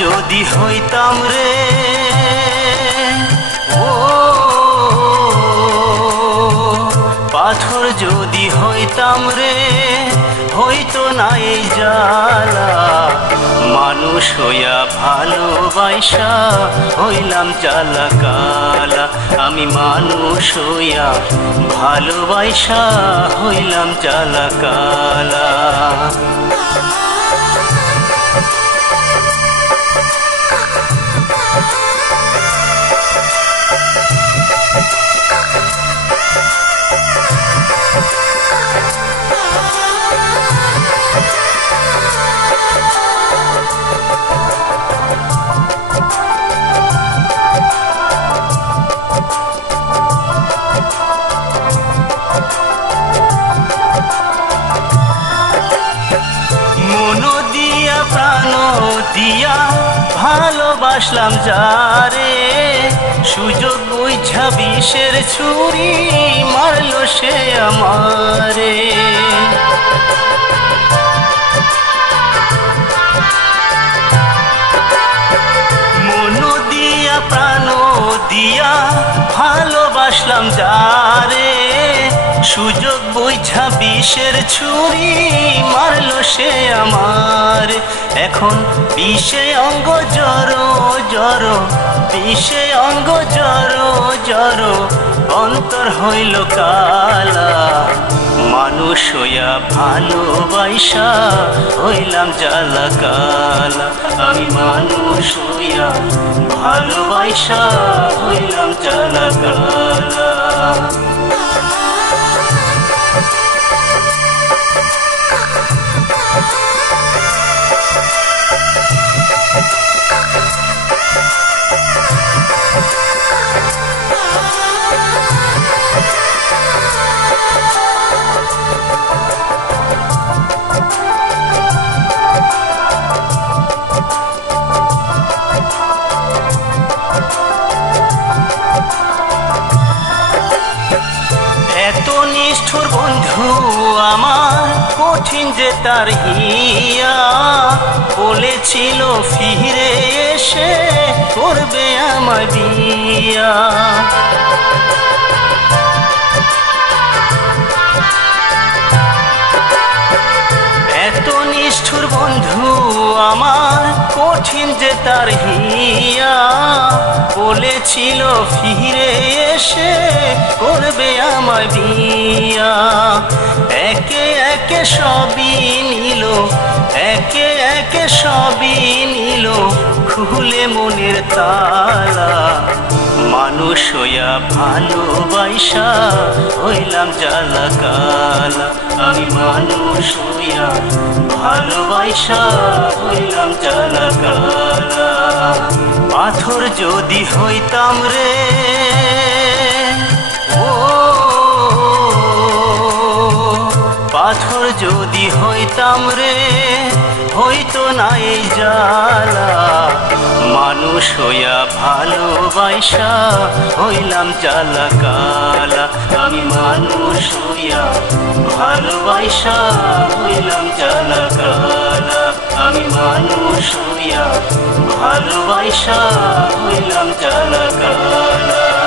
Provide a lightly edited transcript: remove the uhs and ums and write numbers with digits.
যদি হইতাম রে ও পাথর যদি হইতাম রে হইতো না এই জ্বালা মানুষ হইয়া ভালোবাসা হইলাম জ্বালা কালা আমি মানুষ হইয়া ভালোবাসা হইলাম জ্বালা কালা প্রাণ দিয়া ভালোবাসলাম যারে সুযোগ বুঝা বিষের ছুরি মারলো সে আমারে মন দিয়া প্রাণ দিয়া ভালোবাসলাম যারে সুযোগ বুঝা বিষের ছুরি মারলো সে আমার এখন বিষে অঙ্গ জড়ো জড়ো বিষে অঙ্গ জড়ো জড়ো অন্তর হইল কালা মানুষ হইয়া ভালোবাসা হইলাম জ্বালা কালা আমি মানুষ হইয়া ভালোবাসা হইলাম জ্বালা কালা নিষ্ঠুর বন্ধু আমার কঠিন যে তার হিয়া বলেছিল ফিরে এসে করবে আমার বিয়া এত নিষ্ঠুর বন্ধু আমার কঠিন যে তার হিয়া বলেছিল ফিরে এসে করবে আমার বিয়া একে একে সবই নিল একে একে সবই নিল খুলে মনের তালা মানুষ হইয়া ভালোবাসা হইলাম জ্বালা কালা আমি মানুষ হইয়া ভালোবাসা হইলাম জ্বালা কালা পাথর যদি হইতাম রে ও পাথর যদি হইতাম রে হইতো না এই জ্বালা মানুষ হইয়া ভালোবাসা হইলাম জ্বালা কালা আমি মানুষ হইয়া ভালোবাসা হইলাম জ্বালা কালা আমি মানুষ হইয়া ভালোবাসা হইলাম জ্বালা কালা।